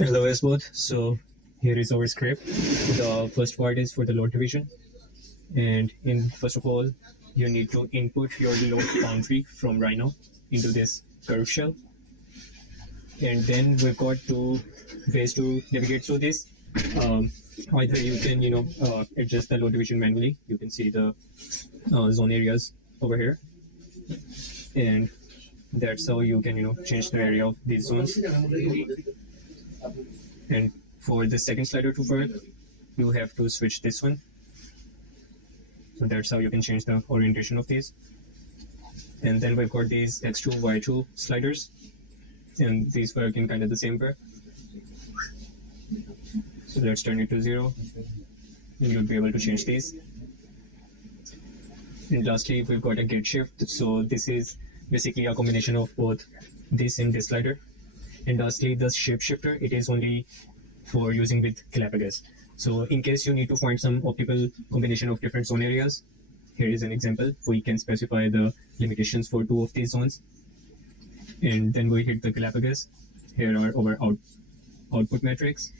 Hello, both. So here is our script. The first part is for the load division, and in first of all, you need to input your load boundary from Rhino into this curve shell, and then we've got two ways to navigate through this. Um, Either you can adjust the load division manually. You can see the zone areas over here, and that's how you can change the area of these zones. And for the second slider to work, you have to switch this one. So that's how you can change the orientation of these. And then we've got these X2, Y2 sliders, and these work in kind of the same way. So let's turn it to 0, and you'll be able to change these. And lastly, we've got a gate shift. So this is basically a combination of both this and this slider. And lastly, the shape shifter, it is only for using with Galapagos. So in case you need to find some optimal combination of different zone areas, here is an example. We can specify the limitations for 2 of these zones. And then we hit the Galapagos. Here are our output metrics.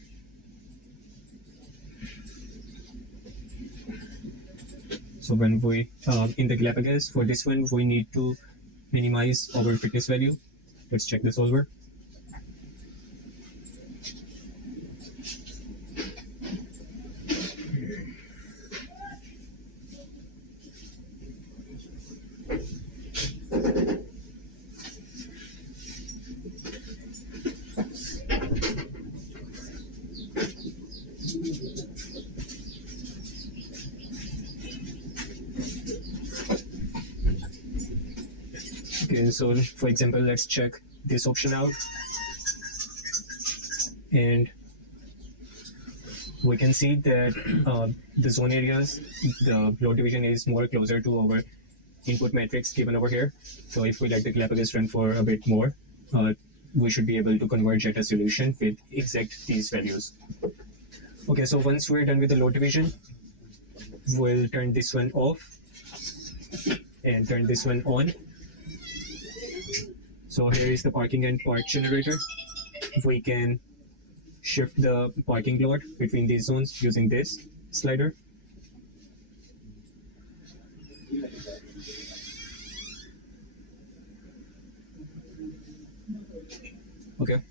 So when we, in the Galapagos, for this one, we need to minimize our fitness value. Let's check the solver. Okay, so for example, let's check this option out, and we can see that the zone areas, the load division is more closer to our input matrix given over here. So if we let the Galapagos run for a bit more, we should be able to converge at a solution with exact these values. Okay, so once we're done with the load division, we'll turn this one off and turn this one on. So here is the parking and park generator. We can shift the parking load between these zones using this slider. Okay.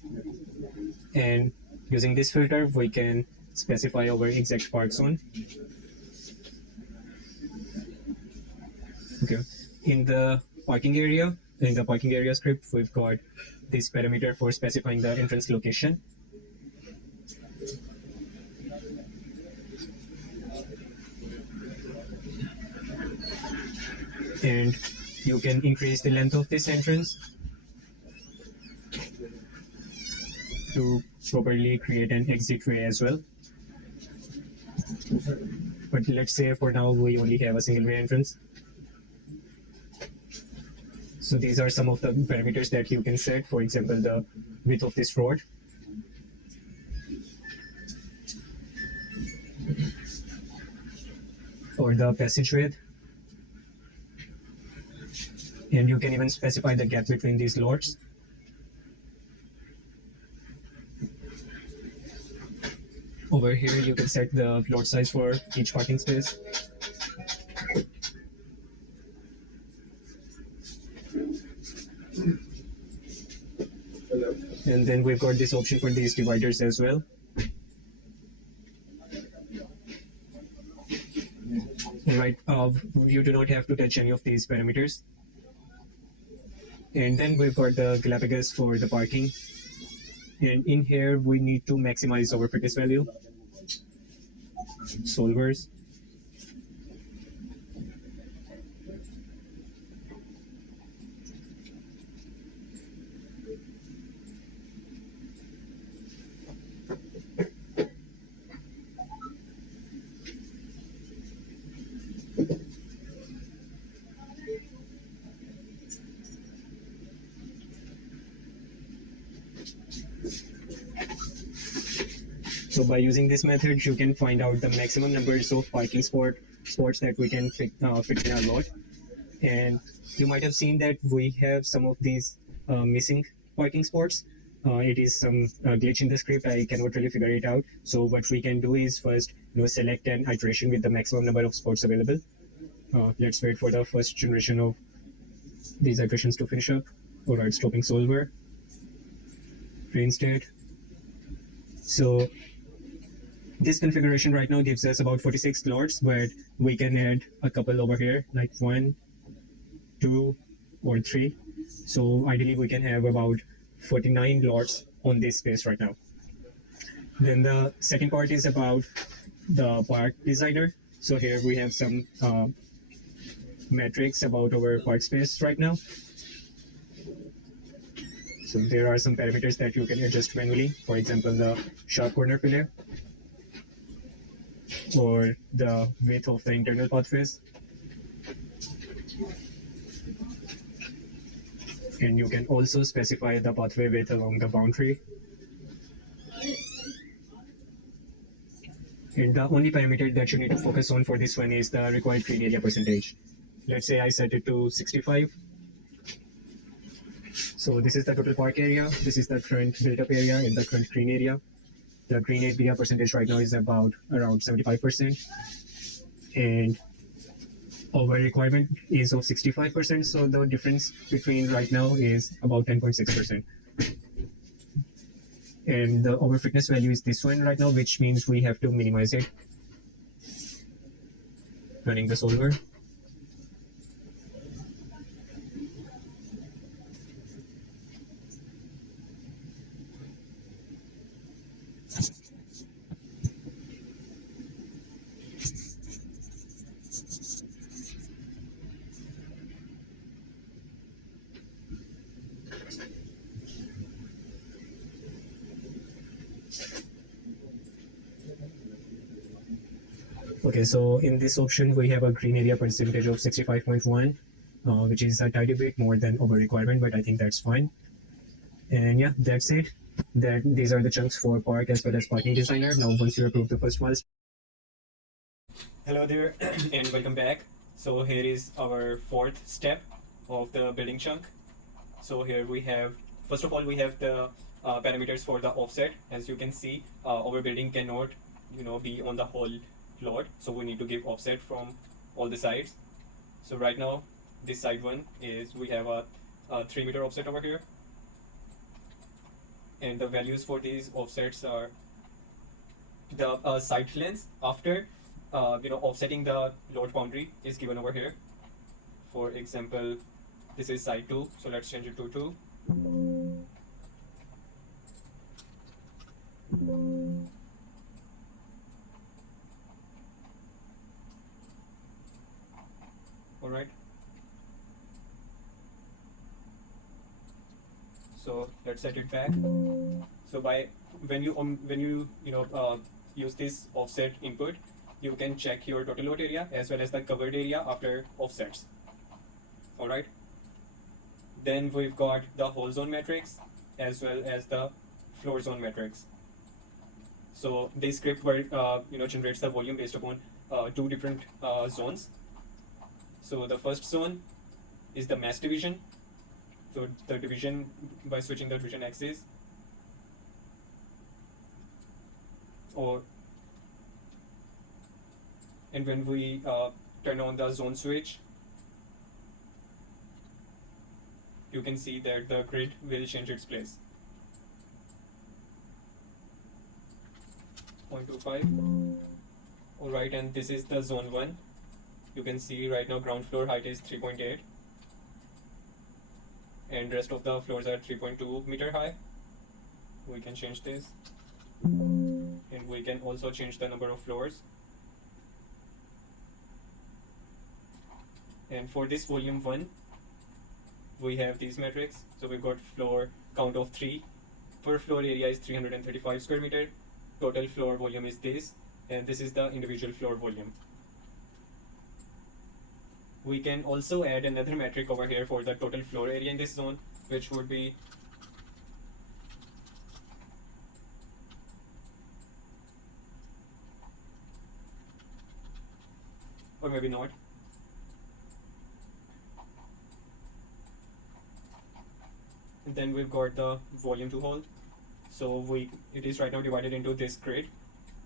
And using this filter, we can specify our exact park zone. Okay. In the parking area script, we've got this parameter for specifying the entrance location. And you can increase the length of this entrance to properly create an exit way as well. But let's say for now we only have a single way entrance. So these are some of the parameters that you can set. For example, the width of this road. Or the passage width. And you can even specify the gap between these lots. Over here, you can set the lot size for each parking space. And then we've got this option for these dividers as well. Right, you do not have to touch any of these parameters. And then we've got the Galapagos for the parking. And in here, we need to maximize our fitness value. Solvers. So by using this method, you can find out the maximum numbers of parking spots that we can fit in our lot. And you might have seen that we have some of these missing parking spots. it is some glitch in the script. I cannot really figure it out. So what we can do is first select an iteration with the maximum number of spots available. Let's wait for the first generation of these iterations to finish up. All right, stopping solver, reinstate. So this configuration right now gives us about 46 slots, but we can add a couple over here, like 1, 2, or 3. So ideally we can have about 49 lots on this space right now. Then the second part is about the park designer. So here we have some metrics about our park space right now. So there are some parameters that you can adjust manually. For example, the sharp corner fillet or the width of the internal pathways. And you can also specify the pathway width along the boundary. And the only parameter that you need to focus on for this one is the required green area percentage. Let's say I set it to 65. So this is the total park area. This is the current built-up area and the current green area. The green area percentage right now is about around 75%. And our requirement is of 65%. So the difference between right now is about 10.6%. And the our fitness value is this one right now, which means we have to minimize it. Running the solver. Okay, so in this option, we have a green area percentage of 65.1, which is a tiny bit more than our requirement, but I think that's fine. And yeah, that's it. These are the chunks for park as well as parking designer. Now, once you approve the first milestone. Hello there, and welcome back. So here is our fourth step of the building chunk. So here we have, first of all, we have the parameters for the offset. As you can see, our building cannot, be on the whole plot, so we need to give offset from all the sides. So right now this side one is we have a 3-meter offset over here, and the values for these offsets are the side length after offsetting the load boundary is given over here. For example, this is side 2, so let's change it to 2. All right, so let's set it back. So when you use this offset input, you can check your total load area as well as the covered area after offsets. All right, then we've got the whole zone metrics as well as the floor zone metrics. So this script where generates the volume based upon 2 different zones. So the first zone is the mass division. So the division by switching the division axis, and when we turn on the zone switch, you can see that the grid will change its place. 0.25. All right, and this is the zone 1. You can see right now ground floor height is 3.8 and rest of the floors are 3.2 meter high. We can change this, and we can also change the number of floors. And for this volume 1, we have these metrics. So we've got floor count of 3. Per floor area is 335 square meter. Total floor volume is this, and this is the individual floor volume. We can also add another metric over here for the total floor area in this zone, which would be or maybe not. And then we've got the volume to whole. So it is right now divided into this grid.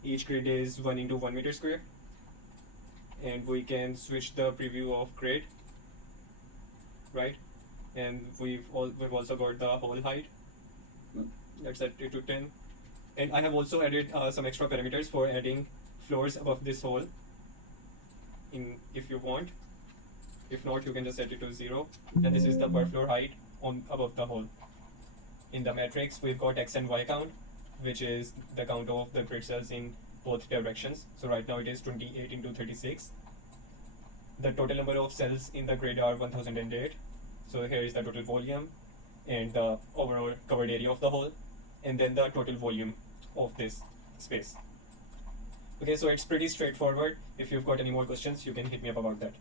Each grid is 1 into 1 meter square, and we can switch the preview of grid, right? And we've also got the hole height. Let's set it to 10. And I have also added some extra parameters for adding floors above this hole if you want. If not, you can just set it to 0. And this is the per floor height above the hole. In the matrix, we've got x and y count, which is the count of the grid cells in both directions. So right now it is 28 into 36. The total number of cells in the grid are 1008. So here is the total volume and the overall covered area of the hole, and then the total volume of this space. Okay, so it's pretty straightforward. If you've got any more questions, you can hit me up about that.